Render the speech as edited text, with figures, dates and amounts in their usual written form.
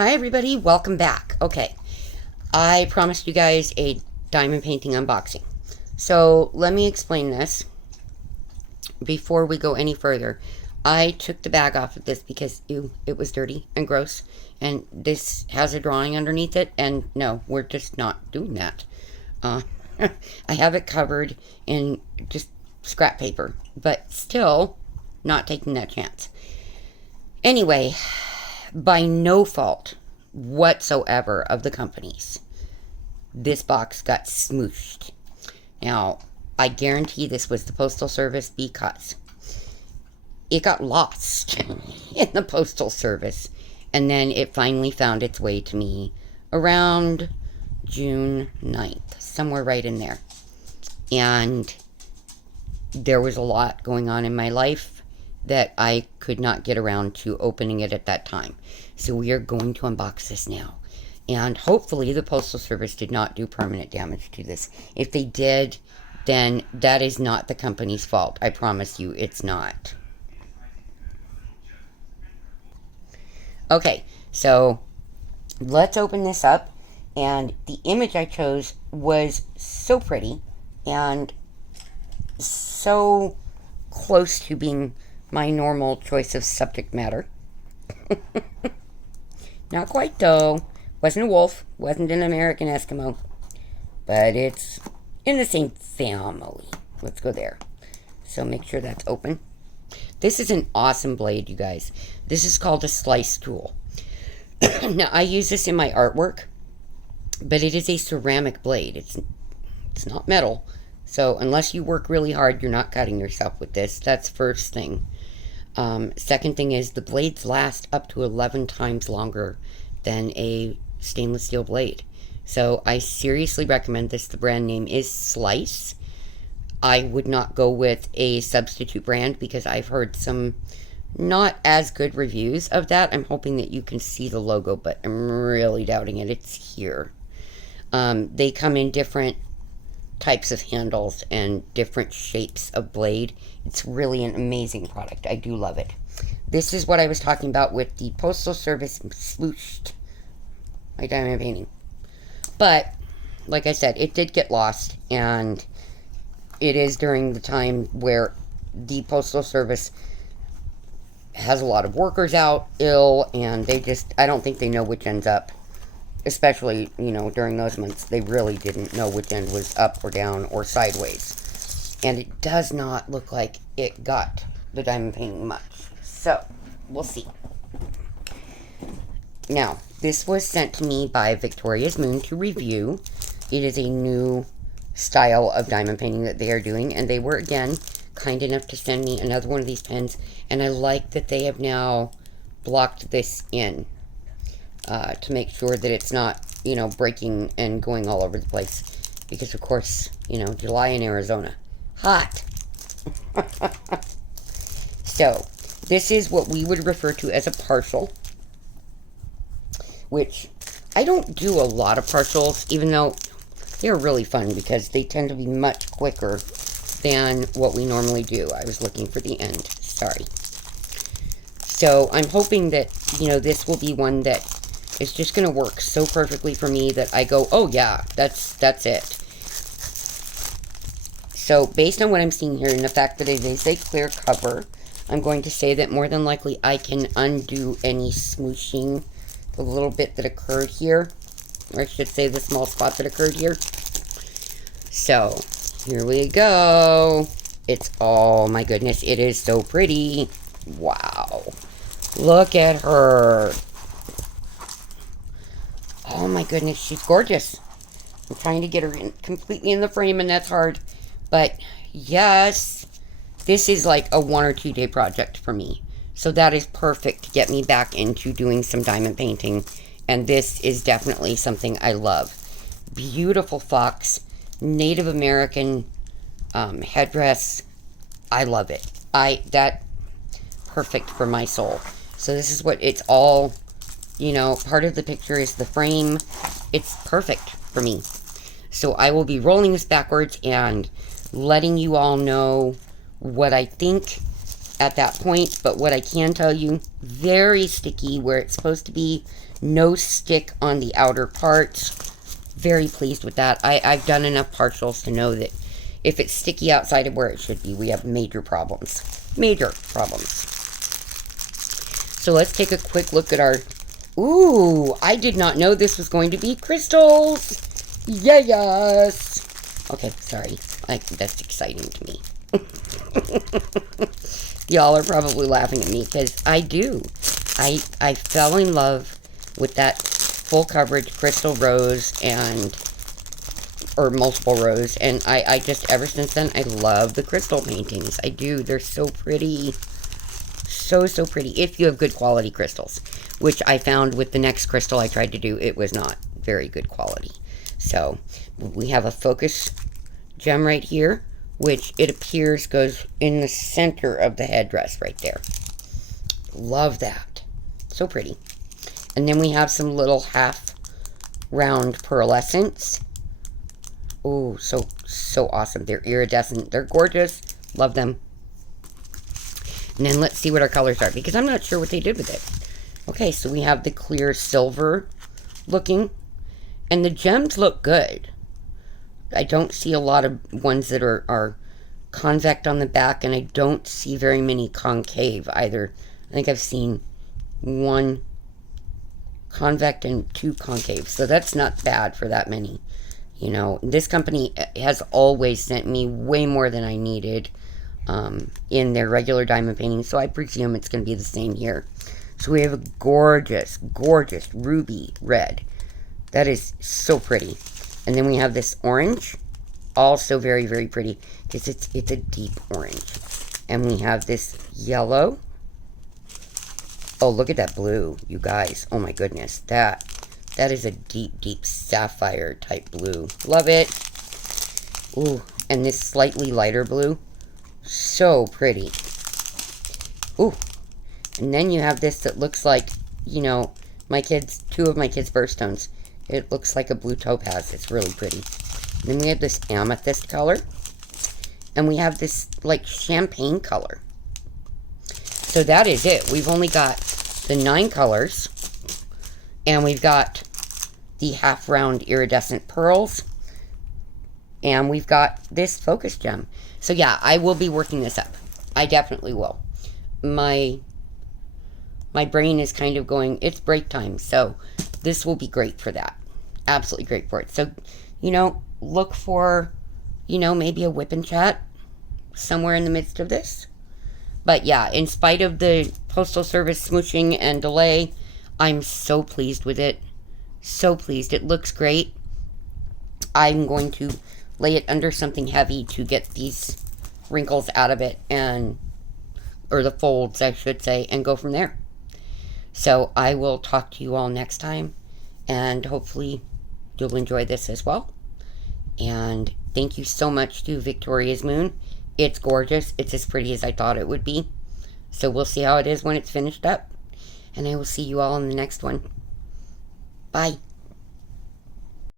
Hi everybody, welcome back. Okay, I promised you guys a diamond painting unboxing. So let me explain this before we go any further. I took the bag off of this because, ew, it was dirty and gross. And this has a drawing underneath it, and no, we're just not doing that. Uh, I have it covered in just scrap paper, but still not taking that chance. Anyway, by no fault whatsoever of the companies, this box got smooshed. Now, I guarantee this was the Postal Service because it got lost in the Postal Service, and then it finally found its way to me around June 9th, somewhere right in there. And there was a lot going on in my life that I could not get around to opening it at that time. So we are going to unbox this now. And hopefully the Postal Service did not do permanent damage to this. If they did, then that is not the company's fault. I promise you it's not. Okay, so let's open this up. And the image I chose was so pretty and so close to being my normal choice of subject matter. Not quite though. Wasn't a wolf, wasn't an American Eskimo, but it's in the same family. Let's go there. So make sure that's open. This is an awesome blade, you guys. This is called a slice tool. Now, I use this in my artwork, but it is a ceramic blade. It's not metal. So unless you work really hard, you're not cutting yourself with this. That's first thing. Second thing is the blades last up to 11 times longer than a stainless steel blade. So I seriously recommend this. The brand name is Slice. I would not go with a substitute brand because I've heard some not as good reviews of that. I'm hoping that you can see the logo, but I'm really doubting it. It's here. They come in different types of handles and different shapes of blade. It's really an amazing product. I do love it. This is what I was talking about with the Postal Service swooshed my diamond painting. But, like I said, it did get lost, and it is during the time where the Postal Service has a lot of workers out ill, and I don't think they know which end's up. Especially, during those months, they really didn't know which end was up or down or sideways. And it does not look like it got the diamond painting much. So, we'll see. Now, this was sent to me by Victoria's Moon to review. It is a new style of diamond painting that they are doing. And they were, again, kind enough to send me another one of these pens. And I like that they have now blocked this in. To make sure that it's not, breaking and going all over the place. Because, of course, July in Arizona. Hot. So, this is what we would refer to as a partial. Which, I don't do a lot of partials, even though they're really fun because they tend to be much quicker than what we normally do. I was looking for the end. Sorry. So, I'm hoping that, this will be one that it's just going to work so perfectly for me that I go, oh yeah, that's it. So based on what I'm seeing here and the fact that it is a clear cover, I'm going to say that more than likely I can undo any smooshing, the little bit that occurred here. Or I should say the small spot that occurred here. So, here we go. Oh my goodness, it is so pretty. Wow. Look at her. Oh my goodness, she's gorgeous. I'm trying to get her completely in the frame, and that's hard. But, yes, this is like a 1 or 2 day project for me. So that is perfect to get me back into doing some diamond painting. And this is definitely something I love. Beautiful fox, Native American headdress. I love it. That perfect for my soul. So this is what it's all... part of the picture is the frame. It's perfect for me. So I will be rolling this backwards and letting you all know what I think at that point. But what I can tell you, very sticky where it's supposed to be. No stick on the outer parts. Very pleased with that. I've done enough partials to know that if it's sticky outside of where it should be, we have major problems. Major problems. So let's take a quick look at our... Ooh, I did not know this was going to be crystals. Yes. Okay, sorry. That's exciting to me. Y'all are probably laughing at me because I do. I fell in love with that full coverage crystal rose or multiple rose, and I just, ever since then, I love the crystal paintings. I do. They're so pretty. So pretty. If you have good quality crystals, which I found with the next crystal I tried to do, it was not very good quality. So we have a focus gem right here, which it appears goes in the center of the headdress right there. Love that. So pretty. And then we have some little half round pearlescents. Oh, so awesome. They're iridescent. They're gorgeous. Love them. And then let's see what our colors are, because I'm not sure what they did with it. Okay, so we have the clear silver looking, and the gems look good. I don't see a lot of ones that are convex on the back, and I don't see very many concave either. I think I've seen one convex and two concave, so that's not bad for that many. You know, this company has always sent me way more than I needed in their regular diamond painting, so I presume it's going to be the same here. So we have a gorgeous, gorgeous ruby red. That is so pretty. And then we have this orange, also very, very pretty, because it's a deep orange. And we have this yellow. Oh, look at that blue, you guys. Oh my goodness, that is a deep, deep sapphire type blue. Love it. Ooh, and this slightly lighter blue. So pretty. Ooh. And then you have this that looks like, you know, two of my kids' birthstones. It looks like a blue topaz. It's really pretty. And then we have this amethyst color. And we have this, like, champagne color. So that is it. We've only got the 9 colors. And we've got the half-round iridescent pearls. And we've got this focus gem. So yeah, I will be working this up. I definitely will. My brain is kind of going, it's break time. So this will be great for that. Absolutely great for it. So, you know, look for, you know, maybe a whip and chat somewhere in the midst of this. But yeah, in spite of the Postal Service smooshing and delay, I'm so pleased with it. So pleased. It looks great. I'm going to lay it under something heavy to get these wrinkles out of it, or the folds, I should say, and go from there. So I will talk to you all next time, and hopefully you'll enjoy this as well. And thank you so much to Victoria's Moon. It's gorgeous. It's as pretty as I thought it would be. So we'll see how it is when it's finished up. And I will see you all in the next one. Bye.